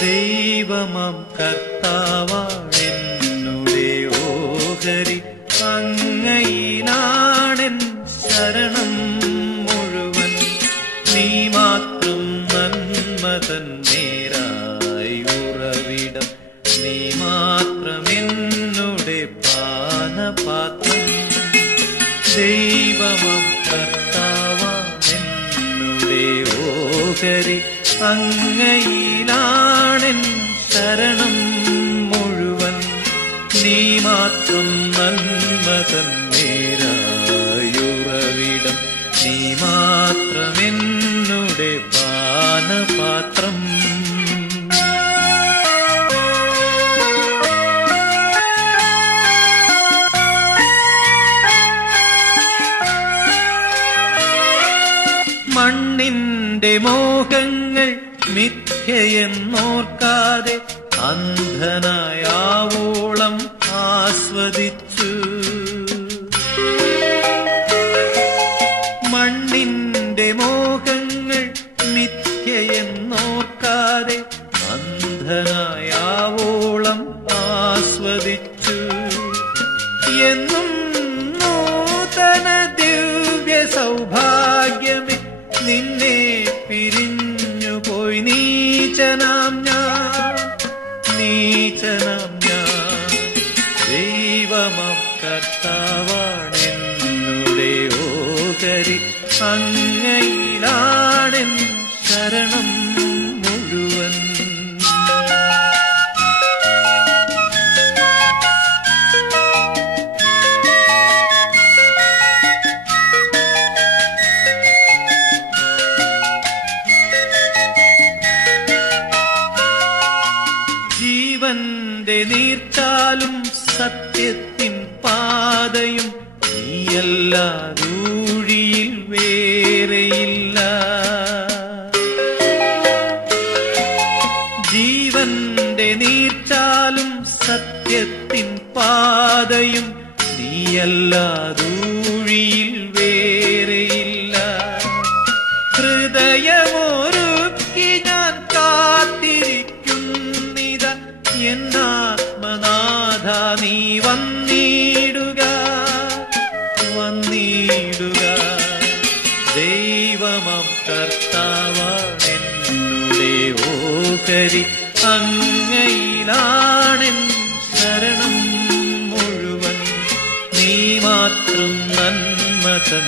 ദൈവമാം കർത്താവാണെന്നുടെ ഓഹരി, അങ്ങയിലാണെൻ ശരണം മുഴുവൻ. നീ മാത്രം നന്മതൻ നേരായി ഉറവിടം, നീ മാത്രമെന്നുടെ പാനപാത്രം. ദൈവമാം കർത്താവാണെന്നുടെ ഓഹരി, അങ്ങയിലാണെൻ ശരണം മുഴുവൻ. നീ മാത്രം നന്മതൻ നേരായുറവിടം, നീ മാത്രമെന്നുടെ പാനപാത്രം. മണ്ണിന്റെ മോഹങ്ങൾ മിഥ്യയെന്നോർക്കാതെ അന്ധനായാവോളം ആസ്വദിച്ചു. മണ്ണിന്റെ മോഹങ്ങൾ മിഥ്യയെന്നോർക്കാതെ അന്ധനായാവോളം ആസ്വദിച്ചു. എന്നും നൂതന ദിവ്യ സൗഭാഗ്യമേ, നിന്നെ പിരിഞ്ഞുപോയി നീചനാം ഞാൻ, നീചനാം ഞാൻ. ദൈവമാം കർത്താവാണെന്നുടെ ഓഹരി, അങ്ങയിലാണെൻ ശരണം മുഴുവൻ. ജീവന്റെ നീർച്ചാലും സത്യത്തിൻ പാതയും, നീയല്ലാതൂഴിയിൽ വേറെയില്ല. ജീവന്റെ നീർച്ചാലും സത്യത്തിൻ പാതയും, നീയല്ലാതൂഴിയിൽ വേറെയില്ല. ഹൃദയമൊരുക്കി ഞാൻ കാത്തിരിക്കുന്നിത, എന്നാത്മനാഥ നീ വന്നിടുക, വന്നിടുക. ദൈവമാം കർത്താവാണെന്നുടെ ഓഹരി, അങ്ങയിലാണെൻ ശരണം മുഴുവൻ. നീ മാത്രം നന്മതൻ